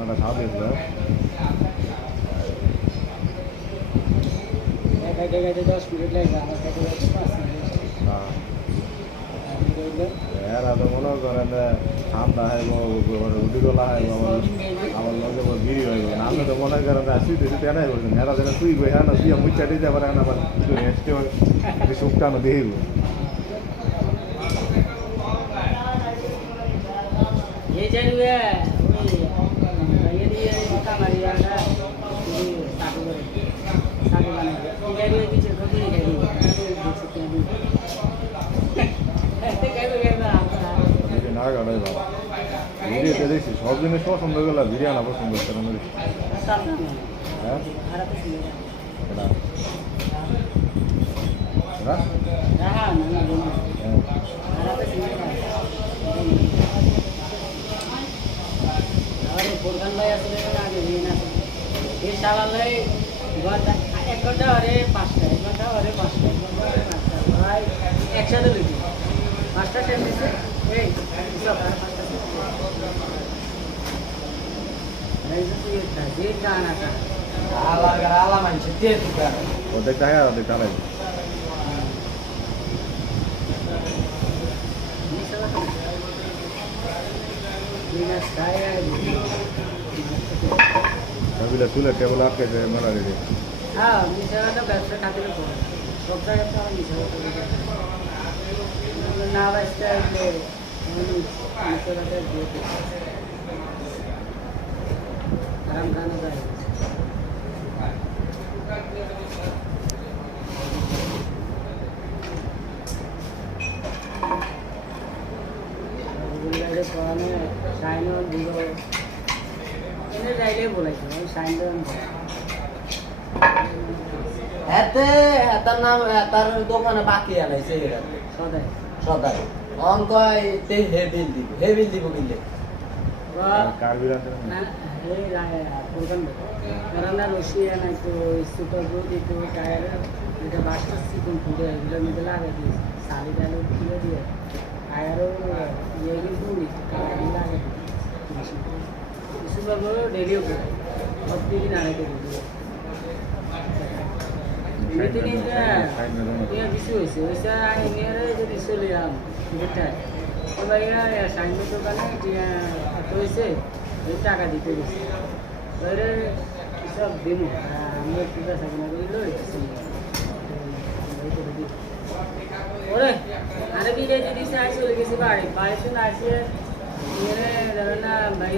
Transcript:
রান্নাটা স্বাদ হয়েছিল। এরা তো মনে করেন ঠান্ডা হাইব রুটি গোলা হাইব আমার লগে গিরি হইব না। আমি তো মনে করেন শুইতে শুইতে এনাই করছেন এরা যেন শুই গই হ্যাঁ না শুয়ে মুচা দিতে পারে না আবার হেসতে শুকটানো দেখিব। না গাড়াই ভালো ভিডিওতে দেখছি সব জিনিস পছন্দ করলে বিরিয়ানি পছন্দ করছে না হ্যাঁ একসাথে লুটি পাঁচটা ট্রেন দিচ্ছে এই অর্ধেক টাকা অর্ধেক টাকাই রবিলা চুলে টেবল আটকেছে মেলা রেডি। হ্যাঁ মিশাটা ব্যবসা খাতির করে সব জায়গায় তো আমার মিশা না ব্যবসা আরাম খানো যায় পড়ানো সাইনও দিল এনে যাইলে বলেছে ওই সাইন এতে এটার নাম এটার দোকানে বাকি আনাইছে সদাই সদাই অঙ্ক তে হেবিল দিব কিনলে রান্না রসি নাই তো সুপার ব্লু দিত টায়ার এটা বাসটা চিকন ফুটে এগুলোর মধ্যে লাগাই দিয়েছে শাড়ি ডালে তুলে দিয়ে টায়ারও ইয়ে কিন্তু কালারি লাগাই সুপার ব্লু ডেলিও করে প্রতিদিন আড়াইতে দিল কিছু হয়েছে ওইটা ইংলিয়ারে যদি চলে যাম যেটাই তো ভাইয়া সাইন্সের দোকানে হয়েছে ওই টাকা দিতে গেছে ওরে সব দিন আমরা ঠিক আছে না ওরে আরে বিদায় দিয়েছে আসে চলে গেছি বাড়িতে না আসে ধরে না ভাই